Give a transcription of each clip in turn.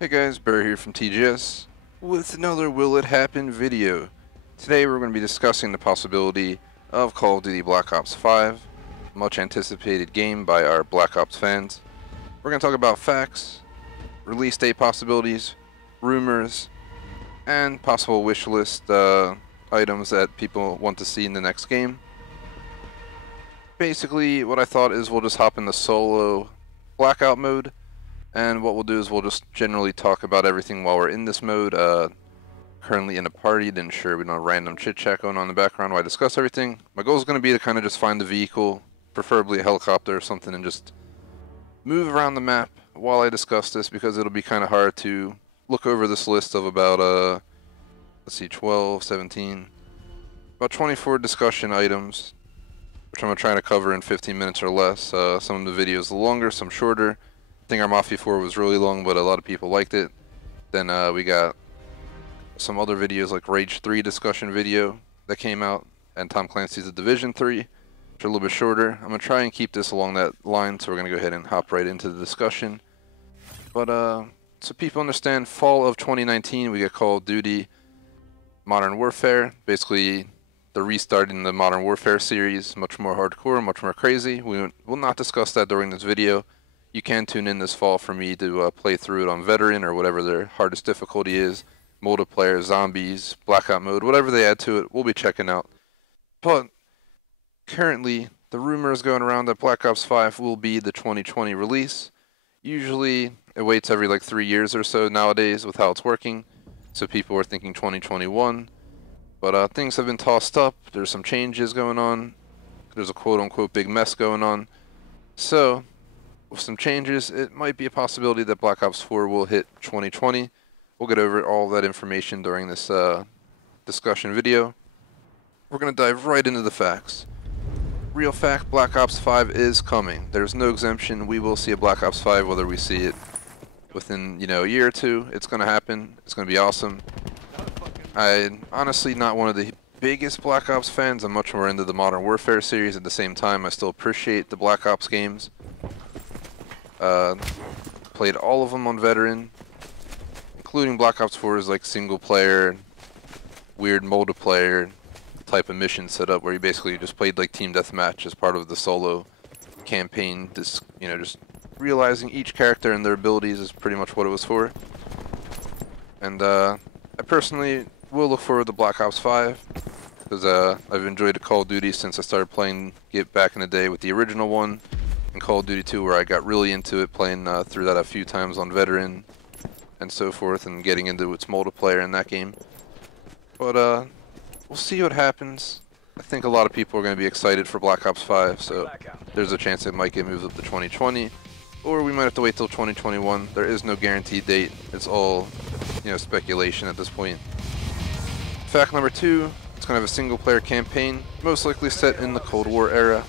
Hey guys, Bear here from TGS with another Will It Happen video. Today we're going to be discussing the possibility of Call of Duty Black Ops 5, a much anticipated game by our Black Ops fans. We're going to talk about facts, release date possibilities, rumors, and possible wish list items that people want to see in the next game. Basically, what I thought is we'll just hop in the solo Blackout mode. And what we'll do is we'll just generally talk about everything while we're in this mode. Currently in a party to ensure we don't have random chit chat going on in the background while I discuss everything. My goal is going to be to kind of just find the vehicle, preferably a helicopter or something, and just move around the map while I discuss this, because it'll be kind of hard to look over this list of about, let's see, 12, 17, about 24 discussion items, which I'm going to try to cover in 15 minutes or less. Some of the videos are longer, some shorter. I think our Mafia 4 was really long, but a lot of people liked it. Then we got some other videos like Rage 3 discussion video that came out, and Tom Clancy's The Division 3, which are a little bit shorter. I'm going to try and keep this along that line, so we're going to go ahead and hop right into the discussion. But so people understand, fall of 2019 we get Call of Duty Modern Warfare, basically the restart in the Modern Warfare series, much more hardcore, much more crazy. We will not discuss that during this video. You can tune in this fall for me to play through it on Veteran or whatever their hardest difficulty is. Multiplayer, zombies, blackout mode, whatever they add to it, we'll be checking out. But currently, the rumor is going around that Black Ops 5 will be the 2020 release. Usually, it waits every like 3 years or so nowadays with how it's working. So people are thinking 2021. But things have been tossed up. There's some changes going on. There's a quote-unquote big mess going on. So with some changes, it might be a possibility that Black Ops 4 will hit 2020. We'll get over all that information during this discussion video. We're going to dive right into the facts. Real fact, Black Ops 5 is coming. There's no exemption. We will see a Black Ops 5 whether we see it within, a year or two. It's going to happen. It's going to be awesome. I'm honestly not one of the biggest Black Ops fans. I'm much more into the Modern Warfare series. At the same time, I still appreciate the Black Ops games. Played all of them on Veteran, including Black Ops 4's like single player, weird multiplayer type of mission setup where you basically just played like team deathmatch as part of the solo campaign. Just realizing each character and their abilities is pretty much what it was for. And I personally will look forward to Black Ops 5 because I've enjoyed Call of Duty since I started playing it back in the day with the original one. And Call of Duty 2, where I got really into it, playing through that a few times on Veteran and so forth, and getting into its multiplayer in that game. But we'll see what happens. I think a lot of people are going to be excited for Black Ops 5, so there's a chance it might get moved up to 2020, or we might have to wait till 2021. There is no guaranteed date. It's all, speculation at this point. Fact number 2, it's going to have a single-player campaign, most likely set in the Cold War era,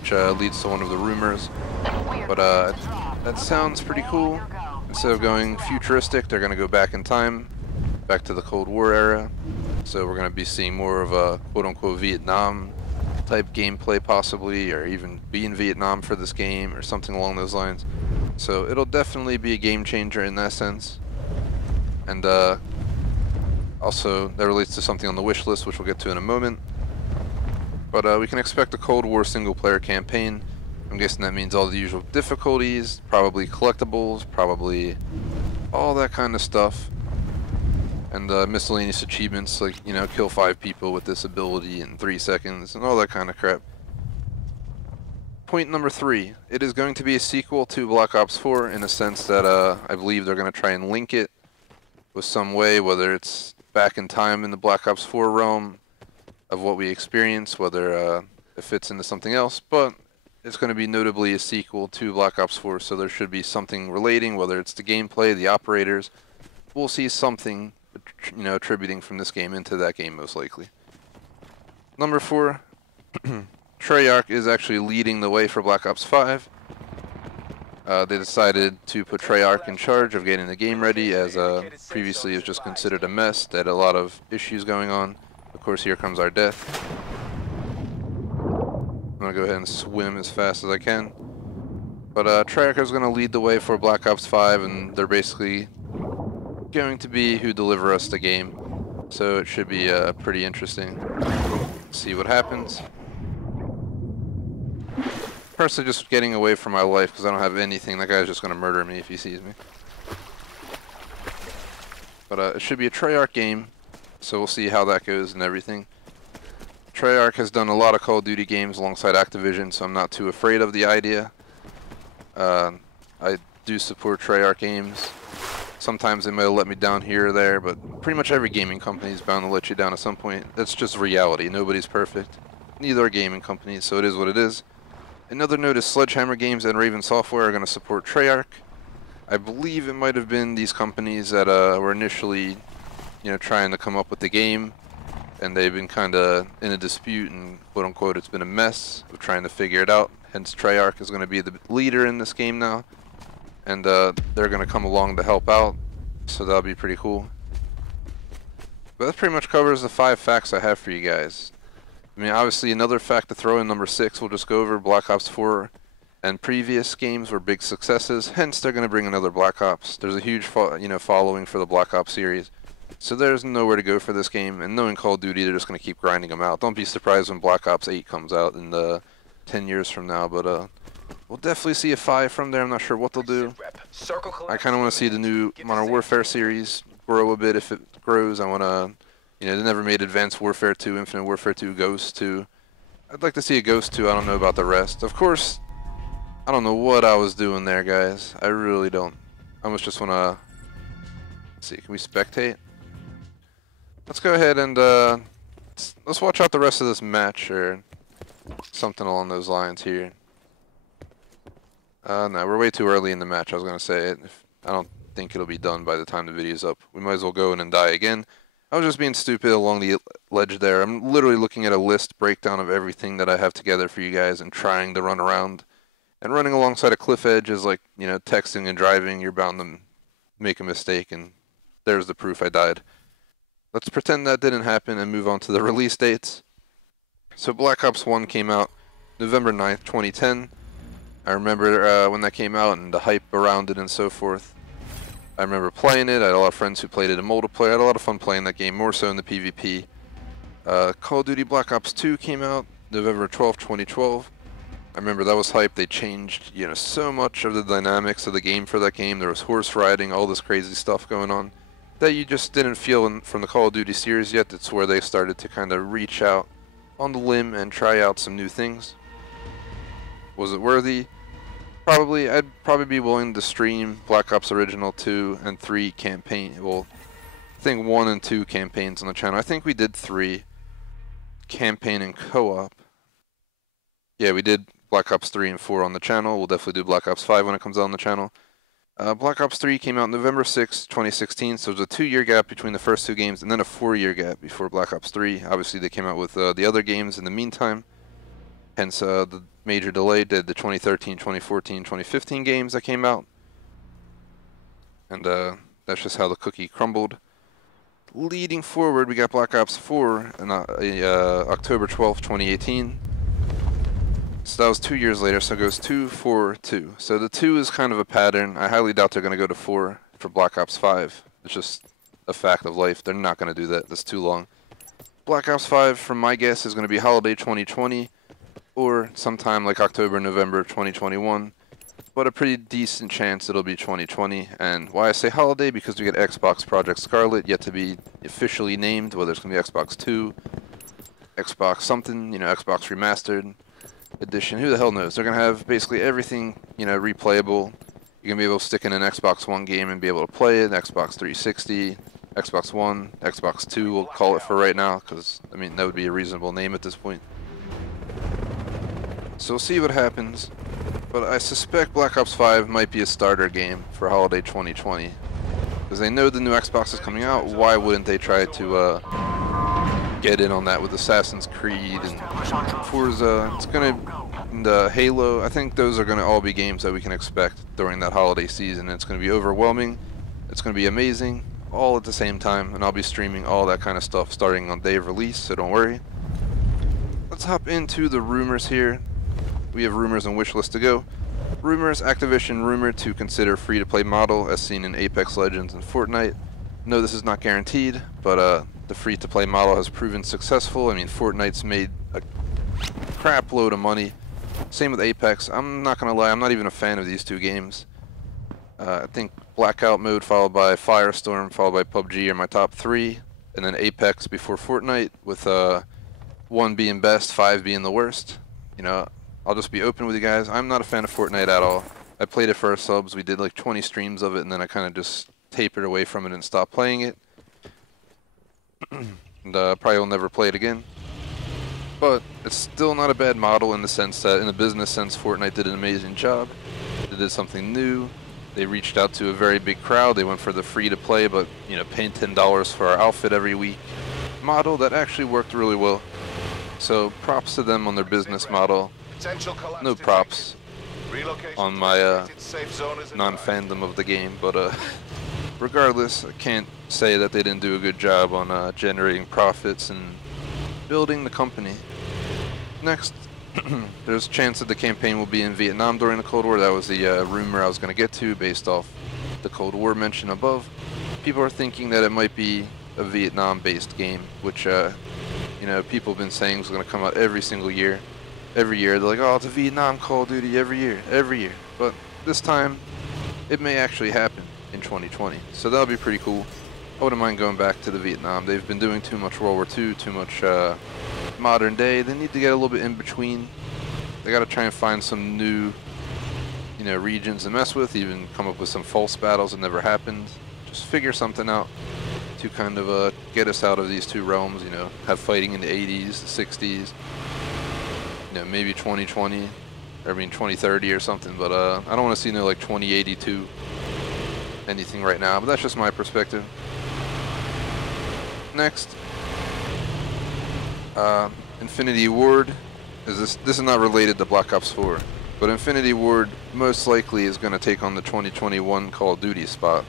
which leads to one of the rumors. But that sounds pretty cool. Instead of going futuristic, they're going to go back in time, back to the Cold War era. So we're going to be seeing more of a quote-unquote Vietnam type gameplay possibly, or even be in Vietnam for this game or something along those lines. So it'll definitely be a game changer in that sense. And also that relates to something on the wish list, which we'll get to in a moment. But we can expect a Cold War single-player campaign. I'm guessing that means all the usual difficulties, probably collectibles, probably all that kind of stuff. And miscellaneous achievements like, kill 5 people with this ability in 3 seconds and all that kind of crap. Point number 3. It is going to be a sequel to Black Ops 4 in a sense that I believe they're going to try and link it with some way, whether it's back in time in the Black Ops 4 realm of what we experience, whether it fits into something else, but it's going to be notably a sequel to Black Ops 4, so there should be something relating, whether it's the gameplay, the operators. We'll see something, attributing from this game into that game most likely. Number 4, Treyarch is actually leading the way for Black Ops 5. They decided to put Treyarch in charge of getting the game ready, as previously it was just considered a mess, that had a lot of issues going on. Of course, here comes our death. I'm going to go ahead and swim as fast as I can. But Treyarch is going to lead the way for Black Ops 5, and they're basically going to be who deliver us the game. So it should be pretty interesting. See what happens. Personally, just getting away from my life because I don't have anything. That guy's just going to murder me if he sees me. But it should be a Treyarch game, so we'll see how that goes and everything. Treyarch has done a lot of Call of Duty games alongside Activision, so I'm not too afraid of the idea. I do support Treyarch games. Sometimes they might have let me down here or there, but pretty much every gaming company is bound to let you down at some point. That's just reality. Nobody's perfect. Neither are gaming companies, so it is what it is. Another note is Sledgehammer Games and Raven Software are going to support Treyarch. I believe it might have been these companies that were initially, trying to come up with the game, and they've been kind of in a dispute, and quote unquote it's been a mess of trying to figure it out. Hence Treyarch is going to be the leader in this game now, and they're going to come along to help out, so that'll be pretty cool. But that pretty much covers the 5 facts I have for you guys. I mean, obviously another fact to throw in, number 6, we'll just go over Black Ops 4 and previous games were big successes, hence they're going to bring another Black Ops. There's a huge following for the Black Ops series, so there's nowhere to go for this game, and knowing Call of Duty, they're just going to keep grinding them out. Don't be surprised when Black Ops 8 comes out in 10 years from now, but we'll definitely see a 5 from there. I'm not sure what they'll do. I kind of want to see the new Modern Warfare series grow a bit if it grows. I want to, they never made Advanced Warfare 2, Infinite Warfare 2, Ghost 2. I'd like to see a Ghost 2. I don't know about the rest. Of course, I don't know what I was doing there, guys. I really don't. I almost just want to... Let's see, can we spectate? Let's go ahead and let's watch out the rest of this match, or something along those lines here. No, we're way too early in the match, I was going to say. I don't think it'll be done by the time the video's up. We might as well go in and die again. I was just being stupid along the ledge there. I'm literally looking at a list breakdown of everything that I have together for you guys and trying to run around. And running alongside a cliff edge is like, texting and driving. You're bound to make a mistake, and there's the proof I died. Let's pretend that didn't happen and move on to the release dates. So Black Ops 1 came out November 9th, 2010. I remember when that came out and the hype around it and so forth. I remember playing it. I had a lot of friends who played it in multiplayer. I had a lot of fun playing that game, more so in the PvP. Call of Duty Black Ops 2 came out November 12th, 2012. I remember that was hype. They changed, so much of the dynamics of the game for that game. There was horse riding, all this crazy stuff going on that you just didn't feel from the Call of Duty series yet. That's where they started to kind of reach out on the limb and try out some new things. Was it worthy? Probably. I'd probably be willing to stream Black Ops Original 2 and 3 campaign. Well, I think 1 and 2 campaigns on the channel. I think we did 3 campaign and co-op. Yeah, we did Black Ops 3 and 4 on the channel. We'll definitely do Black Ops 5 when it comes out on the channel. Black Ops 3 came out November 6, 2016, so there's a 2-year gap between the first 2 games, and then a 4-year gap before Black Ops 3. Obviously, they came out with the other games in the meantime, hence the major delay. Did the 2013, 2014, 2015 games that came out, and that's just how the cookie crumbled. Leading forward, we got Black Ops 4 on October 12, 2018. So that was 2 years later, so it goes 2, 4, 2. So the 2 is kind of a pattern. I highly doubt they're going to go to 4 for Black Ops 5. It's just a fact of life. They're not going to do that. That's too long. Black Ops 5, from my guess, is going to be holiday 2020 or sometime like October, November 2021. But a pretty decent chance it'll be 2020. And why I say holiday, because we get Xbox Project Scarlet yet to be officially named, whether it's going to be Xbox 2, Xbox something, Xbox Remastered Edition, who the hell knows. They're going to have basically everything, replayable. You're going to be able to stick in an Xbox One game and be able to play it, Xbox 360, Xbox One, Xbox 2, we'll call it for right now, because, I mean, that would be a reasonable name at this point. So we'll see what happens, but I suspect Black Ops 5 might be a starter game for holiday 2020, because they know the new Xbox is coming out. Why wouldn't they try to get in on that with Assassin's Creed and Forza? It's gonna, and Halo. I think those are gonna all be games that we can expect during that holiday season. It's gonna be overwhelming. It's gonna be amazing, all at the same time, and I'll be streaming all that kind of stuff starting on day of release, so don't worry. Let's hop into the rumors here. We have rumors and Wishlist to go. Rumors: Activision rumored to consider free-to-play model as seen in Apex Legends and Fortnite. No, this is not guaranteed, but the free-to-play model has proven successful. I mean, Fortnite's made a crap load of money. Same with Apex. I'm not gonna lie, I'm not even a fan of these two games. I think Blackout mode followed by Firestorm followed by PUBG are my top 3, and then Apex before Fortnite, with 1 being best, 5 being the worst. You know, I'll just be open with you guys. I'm not a fan of Fortnite at all. I played it for our subs. We did like 20 streams of it, and then I kind of just tapered away from it and stopped playing it. And probably will never play it again. But it's still not a bad model in the sense that, in the business sense, Fortnite did an amazing job. They did something new. They reached out to a very big crowd. They went for the free-to-play, but you know, paying $10 for our outfit every week model that actually worked really well. So props to them on their business model. No props on my non-fandom of the game, but regardless, I can't say that they didn't do a good job on generating profits and building the company. Next, there's a chance that the campaign will be in Vietnam during the Cold War. That was the rumor I was going to get to based off the Cold War mentioned above. People are thinking that it might be a Vietnam-based game, which you know, people have been saying is going to come out every single year. Every year they're like, oh, it's a Vietnam Call of Duty every year. But this time, it may actually happen in 2020. So that'll be pretty cool. I wouldn't mind going back to the Vietnam. They've been doing too much World War II, too much modern day. They need to get a little bit in between. They got to try and find some new, you know, regions to mess with. Even come up with some false battles that never happened. Just figure something out to kind of get us out of these two realms. You know, have fighting in the 80s, the 60s. You know, maybe 2020, or I mean 2030 or something. But I don't want to see no like 2082 anything right now. But that's just my perspective. Next, Infinity Ward. This is not related to Black Ops 4, but Infinity Ward most likely is going to take on the 2021 Call of Duty spot,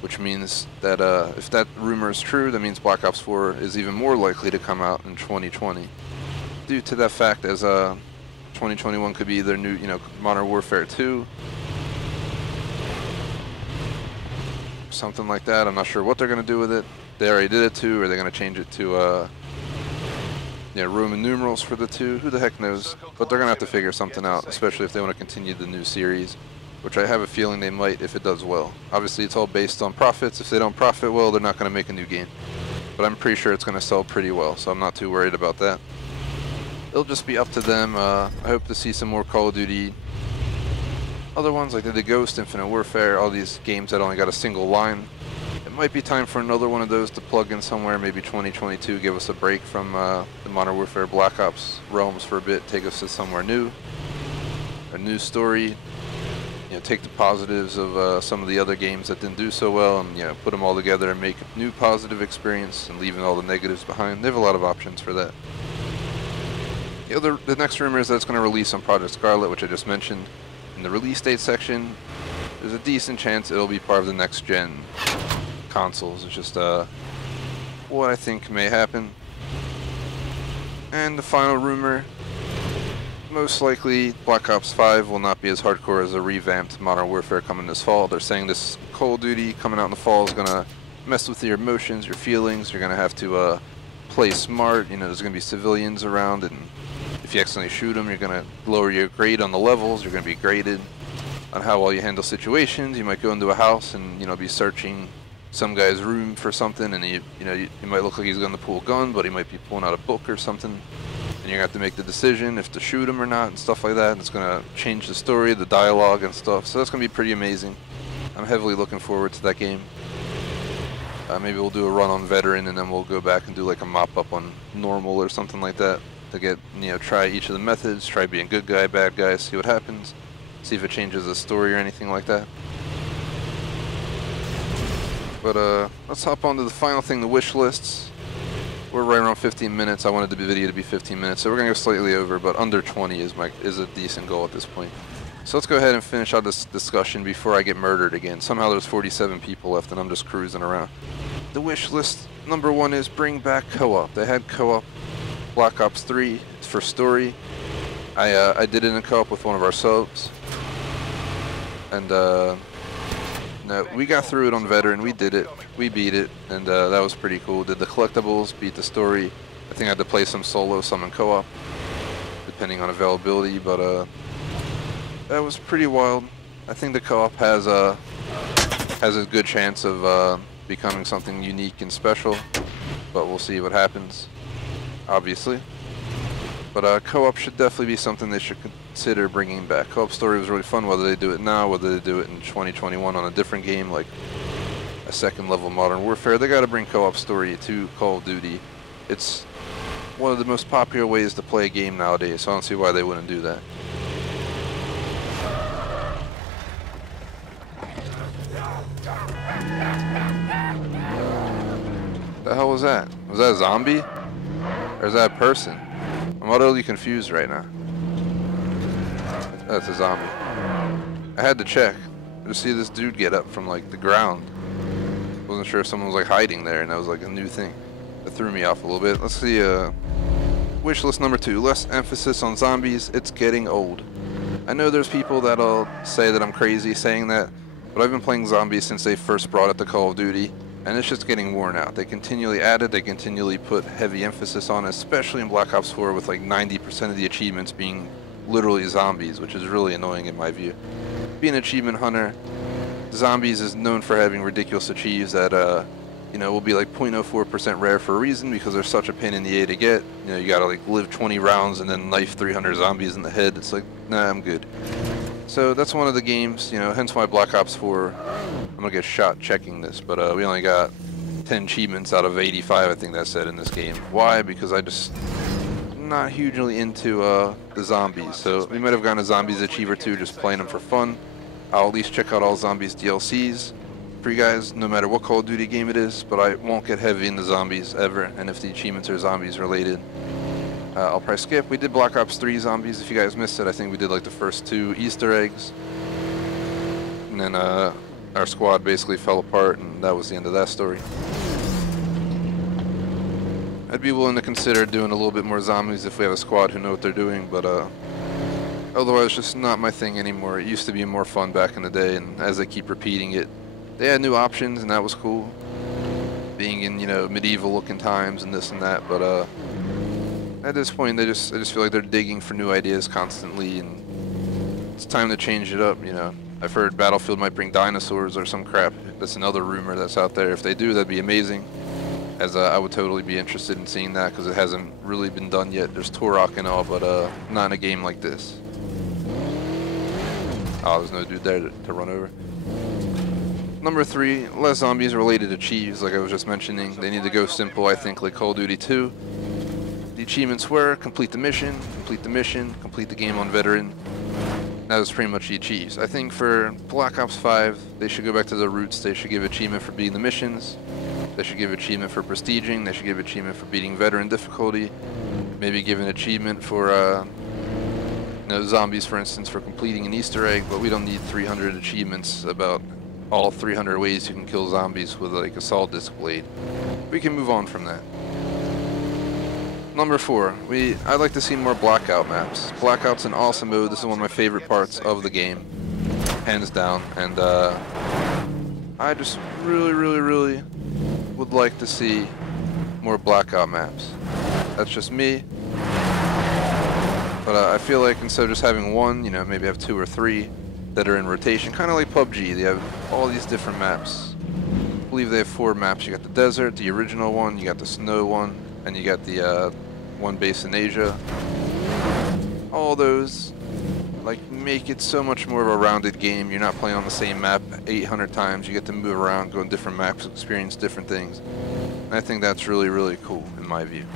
which means that if that rumor is true, that means Black Ops 4 is even more likely to come out in 2020, due to that fact, as 2021 could be their new, you know, Modern Warfare 2, something like that. I'm not sure what they're going to do with it. They already did it too, or they're going to change it to yeah, Roman numerals for the 2. Who the heck knows? But they're going to have to figure something out, especially if they want to continue the new series, which I have a feeling they might if it does well. Obviously, it's all based on profits. If they don't profit well, they're not going to make a new game. But I'm pretty sure it's going to sell pretty well, so I'm not too worried about that. It'll just be up to them. I hope to see some more Call of Duty. Other ones like the Ghost, Infinite Warfare, all these games that only got a single line. It might be time for another one of those to plug in somewhere, maybe 2022, give us a break from the Modern Warfare Black Ops realms for a bit, take us to somewhere new, a new story, you know, take the positives of some of the other games that didn't do so well and, you know, put them all together and make a new positive experience and leaving all the negatives behind. They have a lot of options for that. The next rumor is that it's going to release on Project Scarlet, which I just mentioned. In the release date section, there's a decent chance it'll be part of the next gen consoles. It's just what I think may happen. And the final rumor, most likely Black Ops 5 will not be as hardcore as a revamped Modern Warfare coming this fall. They're saying this Call of Duty coming out in the fall is going to mess with your emotions, your feelings. You're going to have to play smart. You know, there's going to be civilians around, and if you accidentally shoot them, you're going to lower your grade on the levels. You're going to be graded on how well you handle situations. You might go into a house and, you know, be searching some guy's room for something, and you might look like he's going to pull a gun, but he might be pulling out a book or something, and you're going to have to make the decision if to shoot him or not and stuff like that. And it's going to change the story, the dialogue and stuff, so that's going to be pretty amazing. I'm heavily looking forward to that game. Maybe we'll do a run on veteran, and then we'll go back and do like a mop-up on normal or something like that to get, you know, try each of the methods, try being good guy, bad guy, see what happens, see if it changes the story or anything like that. But let's hop on to the final thing, the wish lists. We're right around 15 minutes. I wanted the video to be 15 minutes, so we're gonna go slightly over, but under 20 is a decent goal at this point. So let's go ahead and finish out this discussion before I get murdered again. Somehow there's 47 people left and I'm just cruising around. The wish list number 1 is bring back co-op. They had co-op Black Ops 3. It's for story. I did it in co-op with one of our subs. and no, we got through it on veteran. We did it. We beat it, and that was pretty cool. Did the collectibles, beat the story. I think I had to play some solo, some in co-op, depending on availability. But that was pretty wild. I think the co-op has a good chance of becoming something unique and special, but we'll see what happens, obviously. But co-op should definitely be something they should consider bringing back. Co-op story was really fun, whether they do it now, whether they do it in 2021 on a different game like a second level Modern Warfare. They got to bring co-op story to Call of Duty. It's one of the most popular ways to play a game nowadays, so I don't see why they wouldn't do that. The hell was that? Was that a zombie? Or is that a person? I'm utterly confused right now. That's a zombie. I had to check to see this dude get up from like the ground. Wasn't sure if someone was like hiding there, and that was like a new thing. That threw me off a little bit. Let's see, wishlist number 2, less emphasis on zombies. It's getting old. I know there's people that'll say that I'm crazy saying that, but I've been playing zombies since they first brought it to Call of Duty, and it's just getting worn out. They continually add it, they continually put heavy emphasis on it, especially in Black Ops 4 with like 90% of the achievements being literally zombies, which is really annoying in my view. Being an achievement hunter, zombies is known for having ridiculous achieves that you know, will be like 0.04% rare for a reason, because they're such a pain in the A to get. You know, you gotta like live 20 rounds and then knife 300 zombies in the head. It's like, nah, I'm good. So that's one of the games, you know, hence why Black Ops 4, I'm gonna get shot checking this, but we only got 10 achievements out of 85, I think that said, in this game. Why? Because I just not hugely into the zombies. So we might have gotten a zombies achieve or two just playing them for fun. I'll at least check out all zombies DLCs for you guys, no matter what Call of Duty game it is, but I won't get heavy into zombies ever, and if the achievements are zombies related, I'll probably skip. We did Black Ops 3 zombies, if you guys missed it. I think we did like the first 2 Easter eggs, and then our squad basically fell apart, and that was the end of that story. I'd be willing to consider doing a little bit more zombies if we have a squad who know what they're doing, but otherwise just not my thing anymore. It used to be more fun back in the day, and as they keep repeating it, they had new options, and that was cool. Being in, you know, medieval looking times and this and that, but at this point I just feel like they're digging for new ideas constantly, and it's time to change it up, you know. I've heard Battlefield might bring dinosaurs or some crap. That's another rumor that's out there. If they do, that'd be amazing, as I would totally be interested in seeing that, because it hasn't really been done yet. There's Turok and all, but not in a game like this. Oh, there's no dude there to run over. Number 3, less zombies related achieves, like I was just mentioning. They need to go simple, I think, like Call of Duty 2. The achievements were complete the mission, complete the mission, complete the game on veteran. That was pretty much the achieves. I think for Black Ops 5, they should go back to their roots. They should give achievement for beating the missions. They should give achievement for prestiging. They should give achievement for beating veteran difficulty. Maybe give an achievement for you know, zombies, for instance, for completing an Easter egg, but we don't need 300 achievements about all 300 ways you can kill zombies with like a solid disc blade. We can move on from that. Number 4, I'd like to see more Blackout maps. Blackout's an awesome mode. This is one of my favorite parts of the game, hands down, and I just really would like to see more Blackout maps. That's just me. But I feel like instead of just having one, you know, maybe have 2 or 3 that are in rotation, kind of like PUBG. They have all these different maps. I believe they have 4 maps. You got the desert, the original one, you got the snow one, and you got the one base in Asia. All those, like, make it so much more of a rounded game. You're not playing on the same map 800 times. You get to move around, go on different maps, experience different things. And I think that's really cool in my view.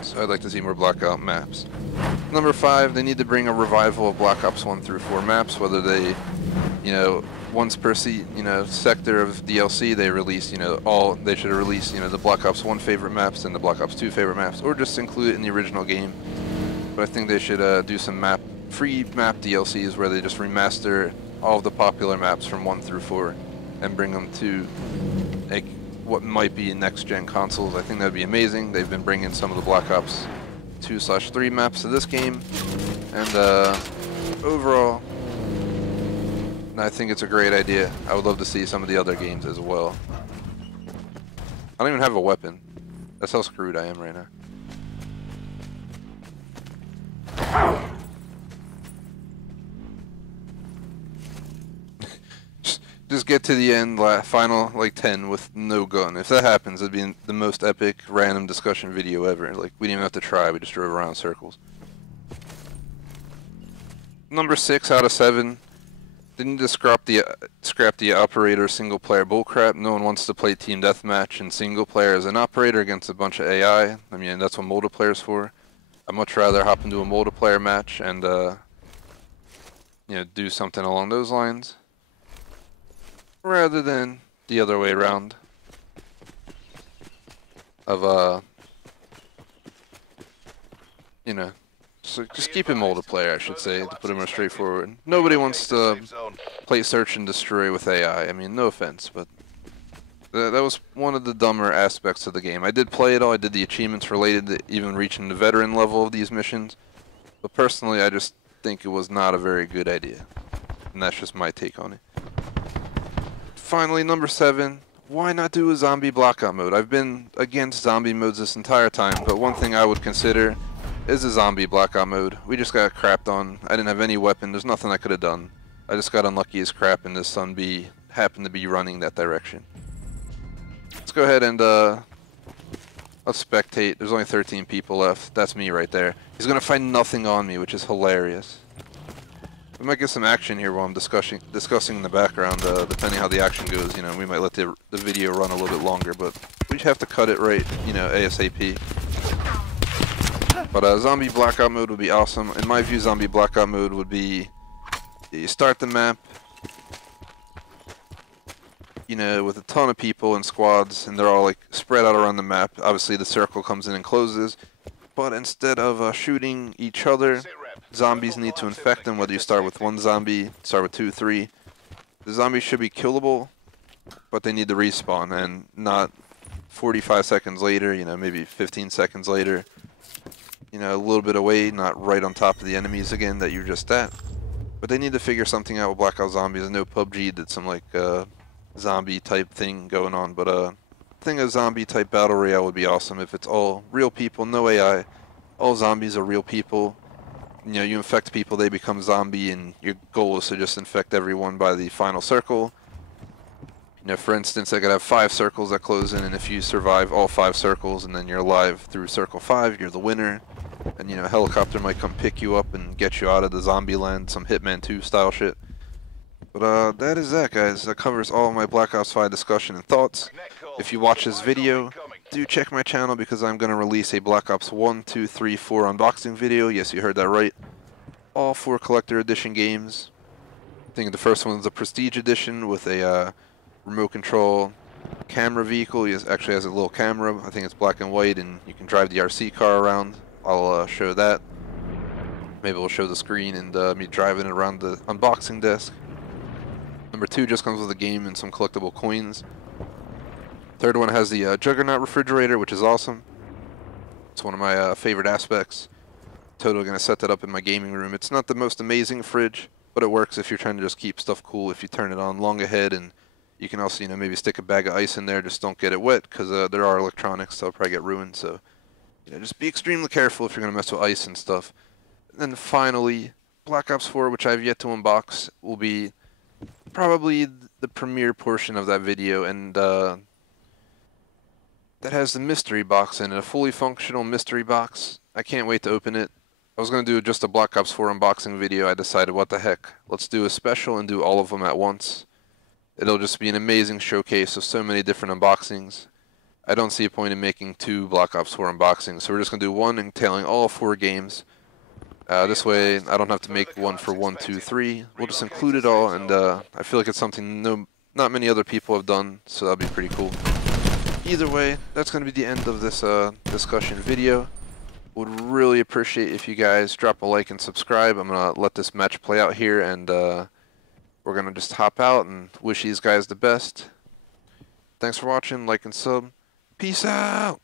So I'd like to see more Blackout maps. Number 5, they need to bring a revival of Black Ops 1 through 4 maps, whether they, you know, once per sector of DLC they release, you know, they should have released, you know, the Black Ops 1 favorite maps and the Black Ops 2 favorite maps, or just include it in the original game. But I think they should do some free map DLCs where they just remaster all of the popular maps from 1 through 4 and bring them to like what might be next-gen consoles. I think that'd be amazing. They've been bringing some of the Black Ops 2/3 maps to this game, and overall, And I think it's a great idea. I would love to see some of the other games as well. I don't even have a weapon. That's how screwed I am right now. Just get to the end, final like 10 with no gun. If that happens, it'd be the most epic random discussion video ever. Like, we didn't even have to try, we just drove around in circles. Number 6 out of 7. Didn't just scrap the operator single player bullcrap. No one wants to play team deathmatch in single player as an operator against a bunch of AI. I mean, that's what multiplayer's for. I'd much rather hop into a multiplayer match and you know, do something along those lines, rather than the other way around of you know, so just keep it multiplayer, I should say, to put it more straightforward. Nobody wants to play search and destroy with AI. I mean, no offense, but that was one of the dumber aspects of the game. I did play it all. I did the achievements related to even reaching the veteran level of these missions, but personally, I just think it was not a very good idea, and that's just my take on it. Finally, number 7. Why not do a zombie blackout mode? I've been against zombie modes this entire time, but one thing I would consider is a zombie blackout mode. We just got crapped on. I didn't have any weapon. There's nothing I could have done. I just got unlucky as crap, and this zombie happened to be running that direction. Let's go ahead and let's spectate. There's only 13 people left. That's me right there. He's gonna find nothing on me, which is hilarious. We might get some action here while I'm discussing in the background, depending how the action goes. You know, we might let the video run a little bit longer, but we have to cut it right, you know, ASAP. But zombie blackout mode would be awesome. In my view, zombie blackout mode would be, you start the map, you know, with a ton of people in squads, and they're all like spread out around the map. Obviously the circle comes in and closes, but instead of shooting each other, zombies need to infect them, whether you start with 1 zombie, start with 2, 3. The zombies should be killable, but they need to respawn, and not 45 seconds later, you know, maybe 15 seconds later. You know, a little bit away, not right on top of the enemies again that you're just at. But they need to figure something out with Blackout Zombies. I know PUBG did some like zombie type thing going on, but I think a zombie type battle royale would be awesome if it's all real people, no AI. All zombies are real people. You know, you infect people, they become zombie, and your goal is to just infect everyone by the final circle. You know, for instance, I could have 5 circles that close in, and if you survive all 5 circles and then you're alive through circle 5, you're the winner. And, you know, a helicopter might come pick you up and get you out of the zombie land, some Hitman 2 style shit. But that is that, guys. That covers all of my Black Ops 5 discussion and thoughts. If you watch this video, do check my channel because I'm going to release a Black Ops 1, 2, 3, 4 unboxing video. Yes, you heard that right. All 4 collector edition games. I think the first one is the Prestige edition with a remote control camera vehicle. He actually has a little camera. I think it's black and white, and you can drive the RC car around. I'll show that. Maybe we'll show the screen and me driving it around the unboxing desk. Number 2 just comes with a game and some collectible coins. Third one has the Juggernaut refrigerator, which is awesome. It's one of my favorite aspects. Totally gonna set that up in my gaming room. It's not the most amazing fridge, but it works if you're trying to just keep stuff cool. If you turn it on long ahead, and you can also, you know, maybe stick a bag of ice in there. Just don't get it wet, because there are electronics, so it'll probably get ruined. So, you know, just be extremely careful if you're gonna mess with ice and stuff. And then finally, Black Ops 4, which I've yet to unbox, will be probably the premiere portion of that video, and that has the mystery box in it, a fully functional mystery box. I can't wait to open it. I was going to do just a Black Ops 4 unboxing video. I decided, what the heck, let's do a special and do all of them at once. It'll just be an amazing showcase of so many different unboxings. I don't see a point in making 2 Black Ops 4 unboxings, so we're just going to do one entailing all 4 games. This way, I don't have to make one for 1, 2, 3. We'll just include it all, and I feel like it's something not many other people have done, so that'll be pretty cool. Either way, that's going to be the end of this discussion video. Would really appreciate if you guys drop a like and subscribe. I'm going to let this match play out here, and we're going to just hop out and wish these guys the best. Thanks for watching, like and sub. Peace out!